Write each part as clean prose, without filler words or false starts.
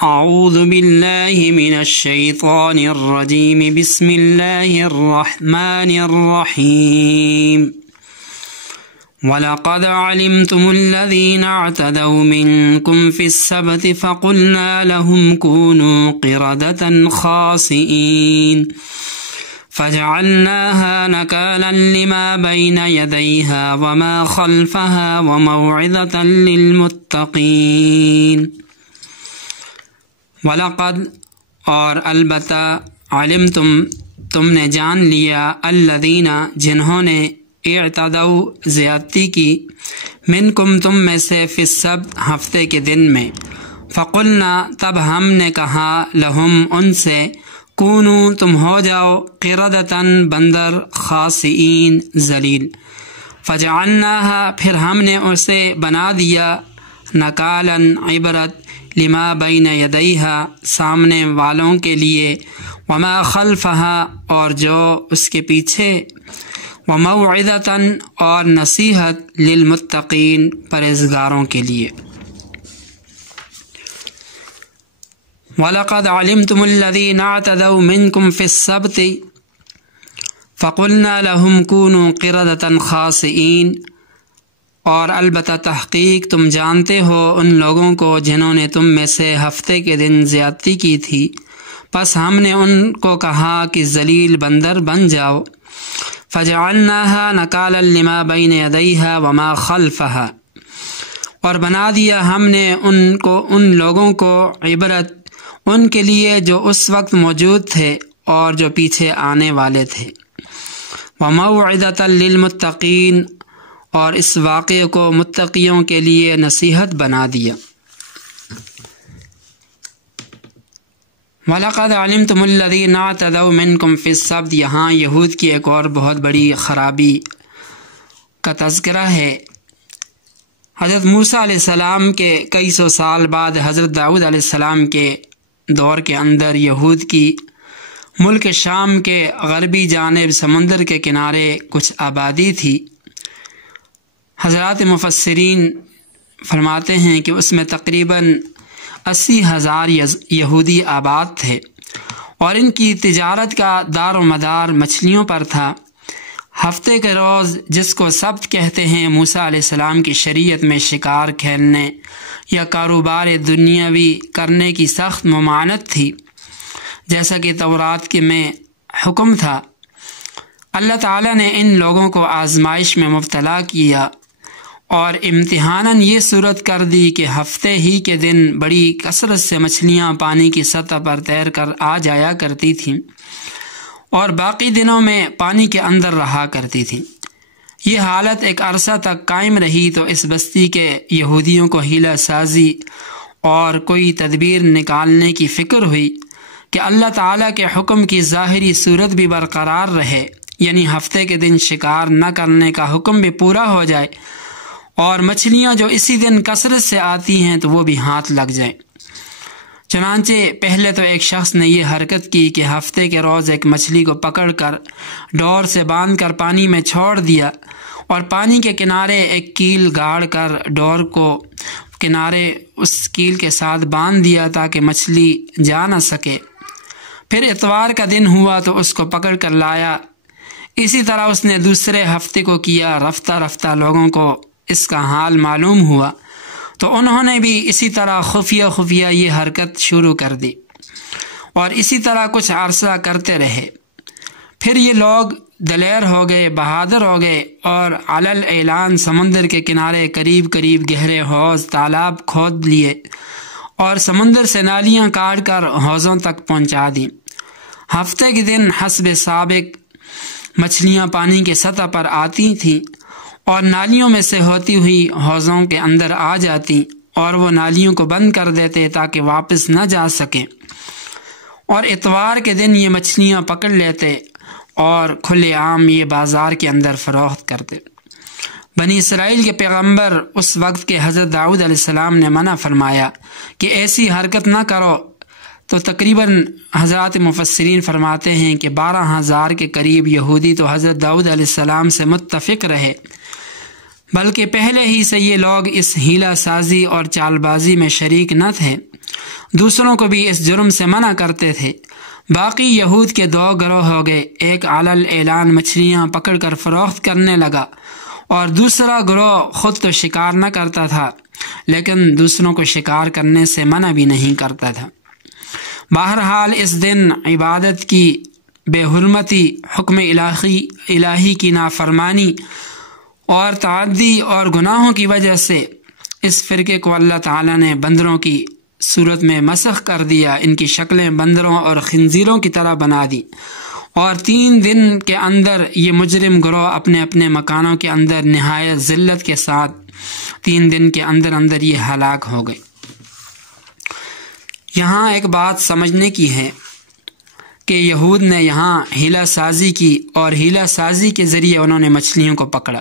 اعوذ باللہ من الشیطان الرجیم بسم اللہ الرحمن الرحیم وَلَقَدْ عَلِمْتُمُ الَّذِينَ اعْتَدَوْا مِنْكُمْ فِي السَّبْتِ فَقُلْنَا لَهُمْ كُونُوا قِرَدَةً خَاسِئِينَ فَجَعَلْنَاهَا نَكَالًا لِمَا بَيْنَ يَدَيْهَا وَمَا خَلْفَهَا وَمَوْعِظَةً لِلْمُتَّقِينَ وَلَقَدْ اور البتہ علمتم تم نے جان لیا الذین جنہوں نے اعتدوا زیادتی کی منکم تم میں سے فی السبت ہفتے کے دن میں فقلنا تب ہم نے کہا لہم ان سے کونو تم ہو جاؤ قردۃ بندر خاسئین ذلیل فجعلناها پھر ہم نے اسے بنا دیا نکالا عبرت لما بین یدیہا سامنے والوں کے لیے وما خلفہا اور جو اس کے پیچھے وموعظۃ اور نصیحت للمتقین پرہیزگاروں کے لیے وَلَقَدْ عَلِمْتُمُ الَّذِينَ اعْتَدَوْا مِنْكُمْ فِي السَّبْتِ فَقُلْنَا لَهُمْ كُونُوا قِرَدَةً خَاسِئِينَ اور البتہ تحقیق تم جانتے ہو ان لوگوں کو جنہوں نے تم میں سے ہفتے کے دن زیادتی کی تھی پس ہم نے ان کو کہا کہ ذلیل بندر بن جاؤ فجعلناها نکالا لما بین یدیہا وما خلفہا اور بنا دیا ہم نے ان لوگوں کو عبرت ان کے لیے جو اس وقت موجود تھے اور جو پیچھے آنے والے تھے وموعظۃ للمتقین اور اس واقعے کو متقیوں کے لیے نصیحت بنا دیا وَلَقَدْ عَلِمْتُمُ الَّذِينَ اعْتَدَوْا مِنْكُمْ فِي السَّبْتِ یہاں یہود کی ایک اور بہت بڑی خرابی کا تذکرہ ہے۔ حضرت موسیٰ علیہ السلام کے کئی سو سال بعد حضرت داؤد علیہ السلام کے دور کے اندر یہود کی ملک شام کے غربی جانب سمندر کے کنارے کچھ آبادی تھی۔ حضرات مفسرین فرماتے ہیں کہ اس میں تقریباً 80,000 یہودی آباد تھے اور ان کی تجارت کا دار و مدار مچھلیوں پر تھا۔ ہفتے کے روز جس کو سبت کہتے ہیں موسیٰ علیہ السلام کی شریعت میں شکار کھیلنے یا کاروبار دنیاوی کرنے کی سخت ممانعت تھی، جیسا کہ تورات میں حکم تھا۔ اللہ تعالیٰ نے ان لوگوں کو آزمائش میں مبتلا کیا اور امتحاناً یہ صورت کر دی کہ ہفتے ہی کے دن بڑی کثرت سے مچھلیاں پانی کی سطح پر تیر کر آ جایا کرتی تھیں اور باقی دنوں میں پانی کے اندر رہا کرتی تھیں۔ یہ حالت ایک عرصہ تک قائم رہی تو اس بستی کے یہودیوں کو حیلہ سازی اور کوئی تدبیر نکالنے کی فکر ہوئی کہ اللہ تعالیٰ کے حکم کی ظاہری صورت بھی برقرار رہے، یعنی ہفتے کے دن شکار نہ کرنے کا حکم بھی پورا ہو جائے اور مچھلیاں جو اسی دن کثرت سے آتی ہیں تو وہ بھی ہاتھ لگ جائیں۔ چنانچہ پہلے تو ایک شخص نے یہ حرکت کی کہ ہفتے کے روز ایک مچھلی کو پکڑ کر ڈور سے باندھ کر پانی میں چھوڑ دیا اور پانی کے کنارے ایک کیل گاڑ کر ڈور کو کنارے اس کیل کے ساتھ باندھ دیا تاکہ مچھلی جا نہ سکے۔ پھر اتوار کا دن ہوا تو اس کو پکڑ کر لایا۔ اسی طرح اس نے دوسرے ہفتے کو کیا۔ رفتہ رفتہ لوگوں کو اس کا حال معلوم ہوا تو انہوں نے بھی اسی طرح خفیہ یہ حرکت شروع کر دی اور اسی طرح کچھ عرصہ کرتے رہے۔ پھر یہ لوگ دلیر ہو گئے، بہادر ہو گئے اور علل اعلان سمندر کے کنارے قریب گہرے حوض تالاب کھود لیے اور سمندر سے نالیاں کاٹ کر حوضوں تک پہنچا دیں۔ ہفتے کے دن حسب سابق مچھلیاں پانی کی سطح پر آتی تھیں اور نالیوں میں سے ہوتی ہوئی حوضوں کے اندر آ جاتی اور وہ نالیوں کو بند کر دیتے تاکہ واپس نہ جا سکیں، اور اتوار کے دن یہ مچھلیاں پکڑ لیتے اور کھلے عام یہ بازار کے اندر فروخت کرتے۔ بنی اسرائیل کے پیغمبر اس وقت کے حضرت داؤد علیہ السلام نے منع فرمایا کہ ایسی حرکت نہ کرو، تو تقریباً حضرات مفسرین فرماتے ہیں کہ 12,000 کے قریب یہودی تو حضرت داؤد علیہ السلام سے متفق رہے، بلکہ پہلے ہی سے یہ لوگ اس حیلہ سازی اور چال بازی میں شریک نہ تھے۔ دوسروں کو بھی اس جرم سے منع کرتے تھے۔ باقی یہود کے دو گروہ ہو گئے، ایک علل اعلان مچھلیاں پکڑ کر فروخت کرنے لگا اور دوسرا گروہ خود تو شکار نہ کرتا تھا لیکن دوسروں کو شکار کرنے سے منع بھی نہیں کرتا تھا۔ بہرحال اس دن عبادت کی بے حرمتی، حکم الہی کی نافرمانی اور تعدی اور گناہوں کی وجہ سے اس فرقے کو اللہ تعالیٰ نے بندروں کی صورت میں مسخ کر دیا، ان کی شکلیں بندروں اور خنزیروں کی طرح بنا دی، اور 3 دن کے اندر یہ مجرم گروہ اپنے اپنے مکانوں کے اندر نہایت ذلت کے ساتھ 3 دن کے اندر یہ ہلاک ہو گئے۔ یہاں ایک بات سمجھنے کی ہے کہ یہود نے یہاں ہیلہ سازی کی اور ہیلہ سازی کے ذریعے انہوں نے مچھلیوں کو پکڑا۔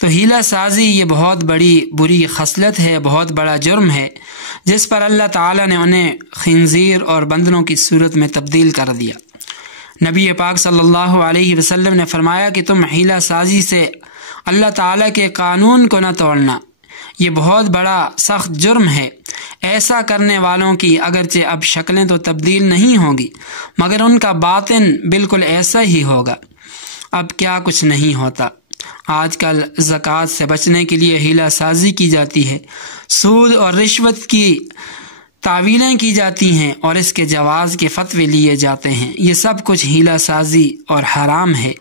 تو ہیلہ سازی یہ بہت بڑی بری خصلت ہے، بہت بڑا جرم ہے، جس پر اللہ تعالیٰ نے انہیں خنزیر اور بندروں کی صورت میں تبدیل کر دیا۔ نبی پاک صلی اللہ علیہ وسلم نے فرمایا کہ تم ہیلہ سازی سے اللہ تعالیٰ کے قانون کو نہ توڑنا، یہ بہت بڑا سخت جرم ہے۔ ایسا کرنے والوں کی اگرچہ اب شکلیں تو تبدیل نہیں ہوں گی مگر ان کا باطن بالکل ایسا ہی ہوگا۔ اب کیا کچھ نہیں ہوتا۔ آج کل زکوٰۃ سے بچنے کے لیے ہیلہ سازی کی جاتی ہے، سود اور رشوت کی تعویلیں کی جاتی ہیں اور اس کے جواز کے فتوے لیے جاتے ہیں۔ یہ سب کچھ ہیلہ سازی اور حرام ہے۔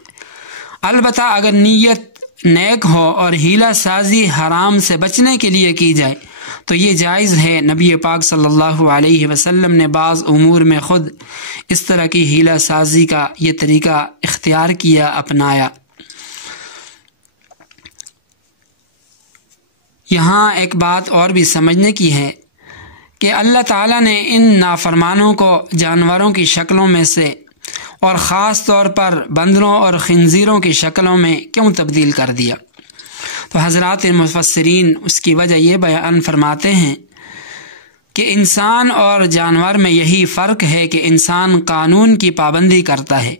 البتہ اگر نیت نیک ہو اور ہیلہ سازی حرام سے بچنے کے لیے کی جائے تو یہ جائز ہے۔ نبی پاک صلی اللہ علیہ وسلم نے بعض امور میں خود اس طرح کی ہیلہ سازی کا یہ طریقہ اختیار کیا، اپنایا۔ یہاں ایک بات اور بھی سمجھنے کی ہے کہ اللہ تعالیٰ نے ان نافرمانوں کو جانوروں کی شکلوں میں سے اور خاص طور پر بندروں اور خنزیروں کی شکلوں میں کیوں تبدیل کر دیا؟ تو حضرات مفسرین اس کی وجہ یہ بیان فرماتے ہیں کہ انسان اور جانور میں یہی فرق ہے کہ انسان قانون کی پابندی کرتا ہے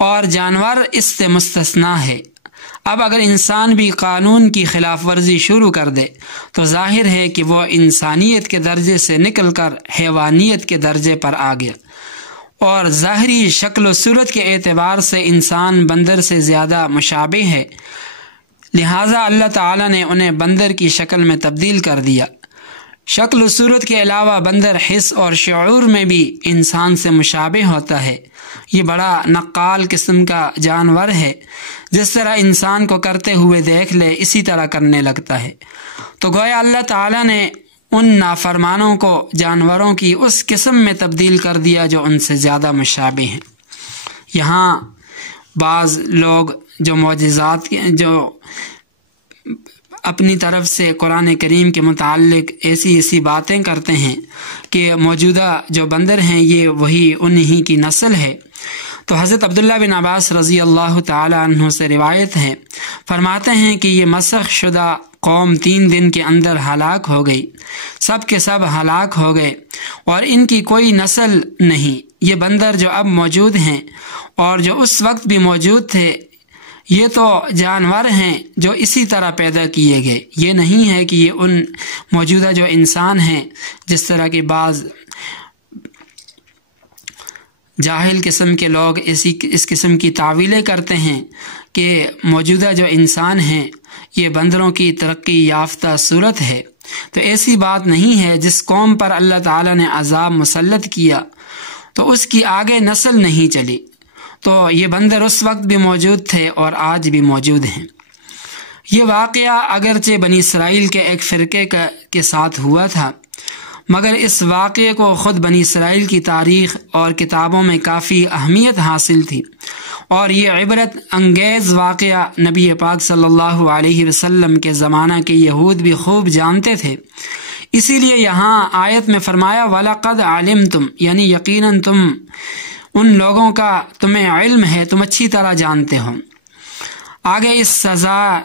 اور جانور اس سے مستثنا ہے۔ اب اگر انسان بھی قانون کی خلاف ورزی شروع کر دے تو ظاہر ہے کہ وہ انسانیت کے درجے سے نکل کر حیوانیت کے درجے پر آ گیا، اور ظاہری شکل و صورت کے اعتبار سے انسان بندر سے زیادہ مشابہ ہے، لہٰذا اللہ تعالیٰ نے انہیں بندر کی شکل میں تبدیل کر دیا۔ شکل و صورت کے علاوہ بندر حس اور شعور میں بھی انسان سے مشابہ ہوتا ہے۔ یہ بڑا نقال قسم کا جانور ہے، جس طرح انسان کو کرتے ہوئے دیکھ لے اسی طرح کرنے لگتا ہے۔ تو گویا اللہ تعالیٰ نے ان نافرمانوں کو جانوروں کی اس قسم میں تبدیل کر دیا جو ان سے زیادہ مشابہ ہیں۔ یہاں بعض لوگ جو معجزات جو اپنی طرف سے قرآن کریم کے متعلق ایسی باتیں کرتے ہیں کہ موجودہ جو بندر ہیں یہ وہی انہی کی نسل ہے، تو حضرت عبداللہ بن عباس رضی اللہ تعالی عنہ سے روایت ہے، فرماتے ہیں کہ یہ مسخ شدہ قوم 3 دن کے اندر ہلاک ہو گئی، سب کے سب ہلاک ہو گئے اور ان کی کوئی نسل نہیں۔ یہ بندر جو اب موجود ہیں اور جو اس وقت بھی موجود تھے، یہ تو جانور ہیں جو اسی طرح پیدا کیے گئے، یہ نہیں ہے کہ یہ ان موجودہ جو انسان ہیں، جس طرح کی بعض جاہل قسم کے لوگ اس قسم کی تعویلیں کرتے ہیں کہ موجودہ جو انسان ہیں یہ بندروں کی ترقی یافتہ صورت ہے۔ تو ایسی بات نہیں ہے۔ جس قوم پر اللہ تعالیٰ نے عذاب مسلط کیا تو اس کی آگے نسل نہیں چلی، تو یہ بندر اس وقت بھی موجود تھے اور آج بھی موجود ہیں۔ یہ واقعہ اگرچہ بنی اسرائیل کے ایک فرقے کے ساتھ ہوا تھا، مگر اس واقعے کو خود بنی اسرائیل کی تاریخ اور کتابوں میں کافی اہمیت حاصل تھی، اور یہ عبرت انگیز واقعہ نبی پاک صلی اللہ علیہ وسلم کے زمانہ کے یہود بھی خوب جانتے تھے۔ اسی لیے یہاں آیت میں فرمایا وَلَقَدْ عَلِمْتُمْ، یعنی یقیناً تم ان لوگوں کا تمہیں علم ہے، تم اچھی طرح جانتے ہو۔ آگے اس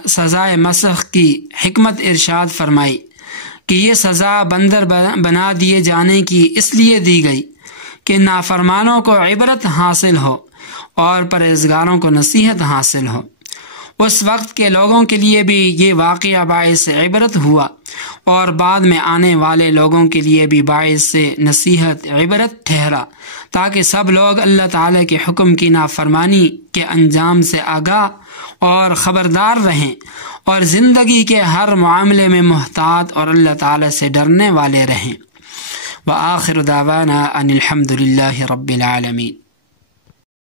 سزائے مسخ کی حکمت ارشاد فرمائی کہ یہ سزا بندر بنا دیے جانے کی اس لیے دی گئی کہ نافرمانوں کو عبرت حاصل ہو اور پرہیزگاروں کو نصیحت حاصل ہو۔ اس وقت کے لوگوں کے لیے بھی یہ واقعہ باعث عبرت ہوا اور بعد میں آنے والے لوگوں کے لیے بھی باعث نصیحت عبرت ٹھہرا، تاکہ سب لوگ اللہ تعالیٰ کے حکم کی نافرمانی کے انجام سے آگاہ اور خبردار رہیں اور زندگی کے ہر معاملے میں محتاط اور اللہ تعالیٰ سے ڈرنے والے رہیں۔ وآخر دعوانا ان الحمد للہ رب العالمین۔